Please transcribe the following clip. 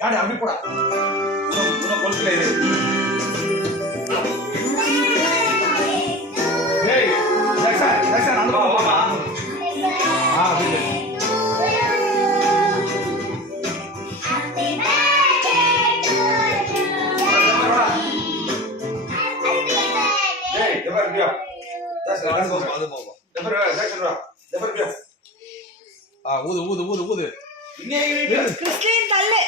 யாரு அப்படி போடா உன கொல்கல இது ஏய் ஜாக்சன் அந்த பக்கம் போமா அப்படி ஏய் ஜபர் பியா ஜாக்சன் அது போமா ஜபர் ஜாக்சன் வா ஜபர் பியா ஊது இங்க கிறிஸ்டின் தள்ளு